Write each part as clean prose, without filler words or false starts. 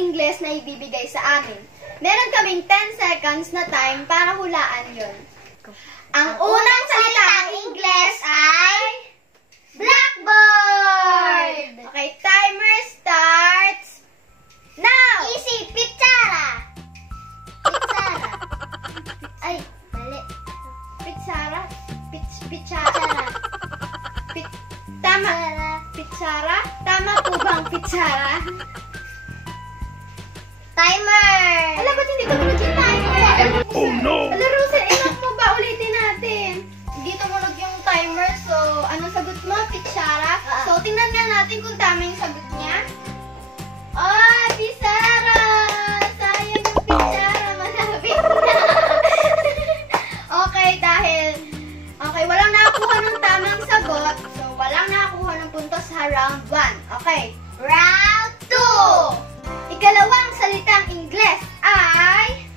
Ingles na ibibigay sa amin. Meron kaming 10 seconds na time para hulaan yun. Ang unang salitang Ingles ay blackboard! Okay, timer starts now! Easy, pitsara! Pitsara. Ay, mali. Pitsara? Pitsara. Tama. Pitsara? Tama po bang pitsara? Timer! Alam, ba't hindi tumunog yung timer? Oh no! Ala, Rusen, ilang mo ba? Ulitin natin. Hindi tumunog yung timer, so anong sagot mo? Pitsara? So, tingnan nga natin kung tama yung sagot niya. Oh, pitsara! Sayang yung pitsara. Malapit na. Okay, walang nakakuha ng tamang sagot. So, walang nakakuha ng puntos sa round 1. Okay. Round 2! Ikalawang salitang Ingles ay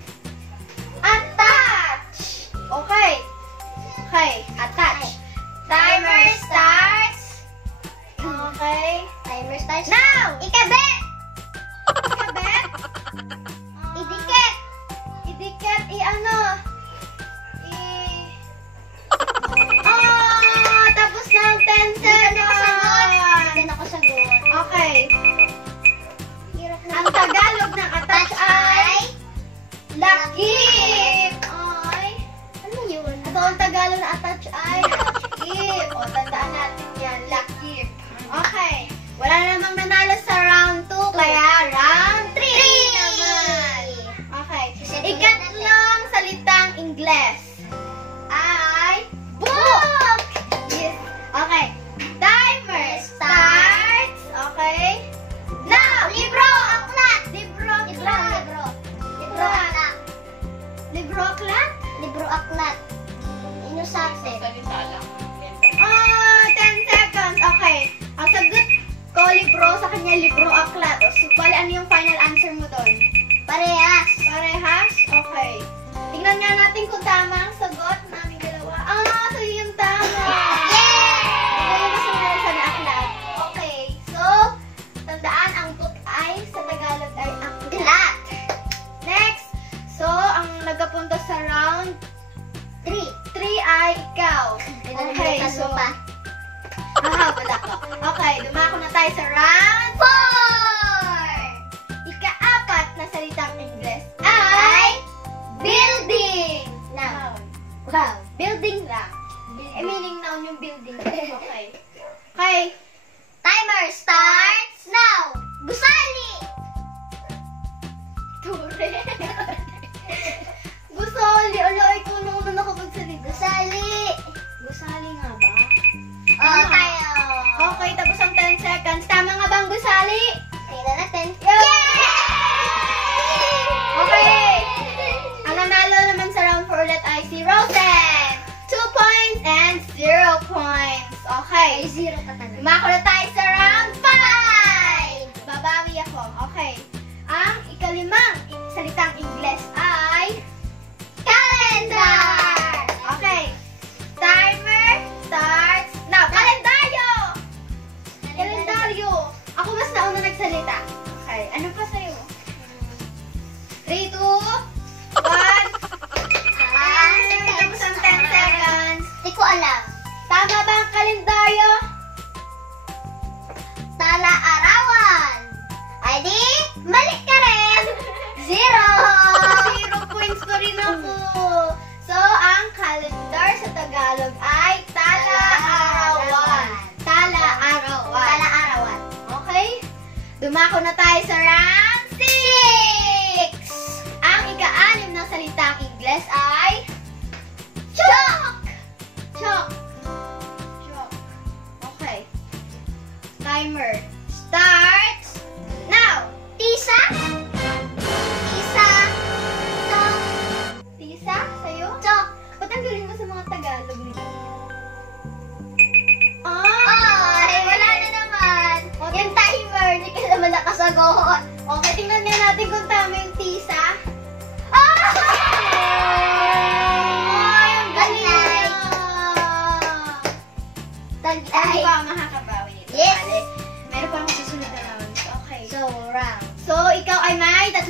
attach. Okay. Attach. Timer starts. Okay. Timer starts Now! Ikabit! Ikabit? Idikit! Idikit, tapos na ang 10 seconds. Hindi na ako sagot. Okay. Hirap na. Ang Tagalog ng attach ay lakip. Ay. Ano yun? Ito ang Tagalog na attach ay lakip. O, tandaan natin yan, lakip. Okay. Wala na namang nanalo sa round 2, kaya round 3 naman. Okay. Ikatlong salitang Ingles ay book. Yes. Okay. Timer starts. Okay. Now, libro, aklat. Libro, aklat. Libro aklat. Libro, aklat? Libro aklat. Inosate. 10 seconds. Okay. Ang sagot ko, libro, sa kanya, libro, aklat. O, so, bali, ano yung final answer mo doon? Parehas. Parehas? Okay. Tingnan nga natin kung tama ang sagot namin dalawa. So yun tama! Yay! Mas sa na aklat. Okay. So, tandaan, ang book ay, sa Tagalog ay aklat. Next. So, ang nagkapunta sa round 3 ay ikaw. Okay, so, wala ko. Okay, dumako na tayo sa round 4! Ika-apat na salitang Ingles ay building! Noun. Wow. Building lang. Meaning noun yung building. Okay. Okay. Timer starts now. Gusali. Ture. Gusali. Ala, ikaw na una nakapagsalita. Gusali. Gusali nga ba? Tayo. Okay, tapos ang 10 seconds. Tama nga ba ang gusali? Tingnan natin. Yay! Okay. Ang nanalo naman sa round 4 ulit ay si Rosen. 2 points and 0 points. Okay. Ay, 0 ka talaga. Dumako na tayo sa round 5. Babawi ako. Okay. Ang ikalimang salitang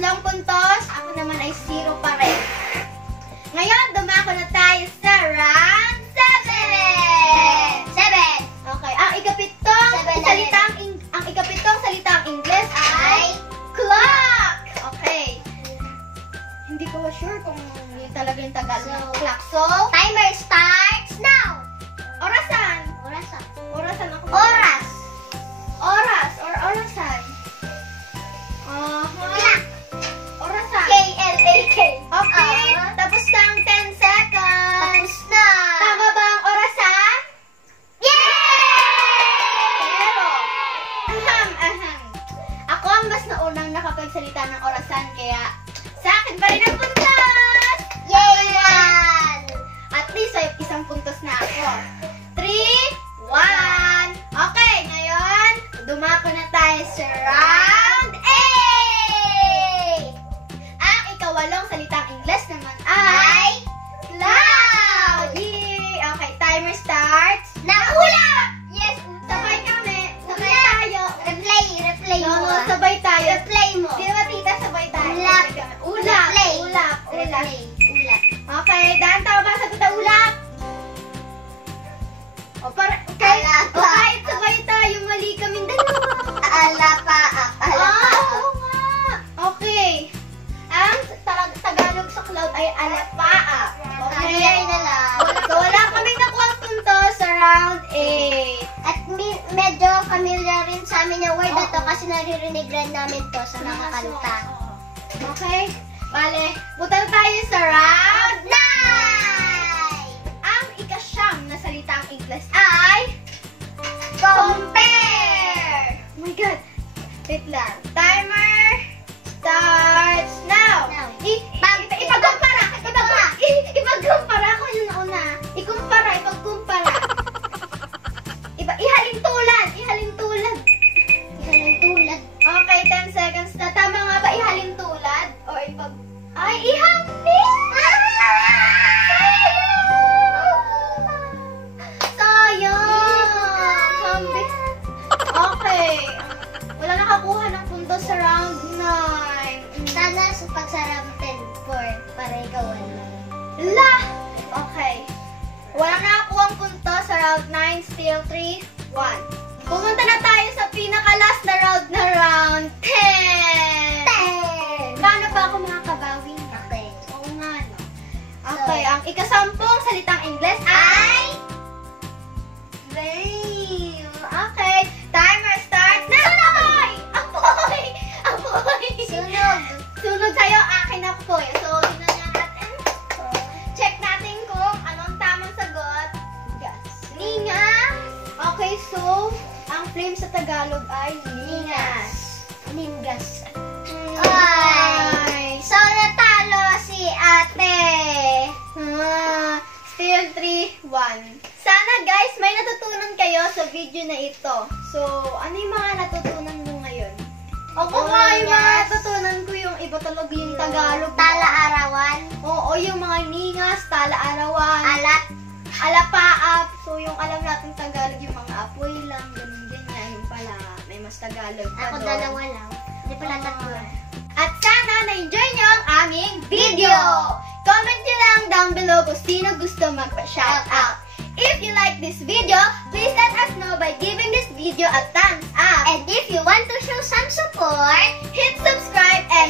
tatlong puntos. Ako naman ay 0 pa rin. Ngayon, dumako na tayo sa round 7. 7. Okay, ang ikapitong salitang Ingles ay clock. Okay. Hindi ko sure kung yun talaga yung Tagalog ng clock. So, Timer starts now. orasan. Orasan. Orasan ako. Oras. Oras or orasan. Clock. Orasan. K-L-A-K. Okay. Tapos ng 10 seconds. Tapos na. Tama ba ang orasan? Pero, ako ang mas naunang nakapagsalita ng orasan, kaya sa akin pa rin ang puntos! Yay! 1. At least ay isang puntos na ako. 3, 1. Okay, ngayon, dumako na tayo sa round 8! Ang ikawalong salitang Ingles naman ay cloud! Yay! Okay, timer starts. Naulap! Yes. Sabay kami. Sabay tayo. Replay mo. Oo, sabay tayo. Replay mo. Di ba, tita? Sabay tayo. Ulap. Sabay kami. Ulap. Replay. Ulap. Ulap. Ulap. Okay, daan tama ba sa tuta ulap? O, kahit sabay tayo, mali kaming dalawa. Alapaap. Oo nga. Okay. Ang Tagalog sa cloud ay alapaap. Okay. Ay, na lang. So, wala kaming nakuha punto sa round 8. At medyo familiar rin sa amin yung word na to kasi naririnig rin namin to sa mga kanta. Okay? Bale, butal tayo sa round 9! Ang ikasyam na salitang Ingles ay compare! Oh my God! Wait lang. Timer starts now! Ipagkumpara ko yung nauna. Ipagkumpara. Ihalin tulad. Ganun tulad. Okay, 10 seconds na. Tama nga ba ihalin tulad? O ay, ihambing! Sayang! Hambing. Okay. Wala nakakuha ng punto sa round 9. Sana sa pagsarap 10-4 para ikaw wala. La! Okay. Wala nakakuha ang punto sa round 9. Still 3, 1. Pumunta na tayo sa pinaka-last na round 10! 10! Paano ba ako makakabawi? Okay. Oo nga, no? Okay, ang ikasampung salitang Ingles ay blame. Okay, timer starts now! Apoy! Sunog sa'yo, akin na po. So, tingnan nga natin. Check natin kung anong tamang sagot. Ningas. Okay, so, ang flame sa Tagalog ay ningas. Ningas. Ay! So, natalo si ate. Still 3, 1. Sana guys, may natutunan kayo sa video na ito. So, ano yung mga natutunan mo ngayon? Ako nga, yung mga natutunan ko yung iba talaga yung Tagalog. Tala-arawan. Oo, yung mga ningas, tala-arawan, Alat. alapaap. So, yung alam natin Tagalog, yung mga apoy lang, ganyan. Yung pala, may mas Tagalog pa Ako doon. dalawa lang. Hindi pala tatlo. At sana na-enjoy nyo ang aming video! Comment nyo lang down below kung sino gusto magpa-shoutout. If you like this video, please let us know by giving this video a thumbs up. And if you want to show some support, Hit subscribe and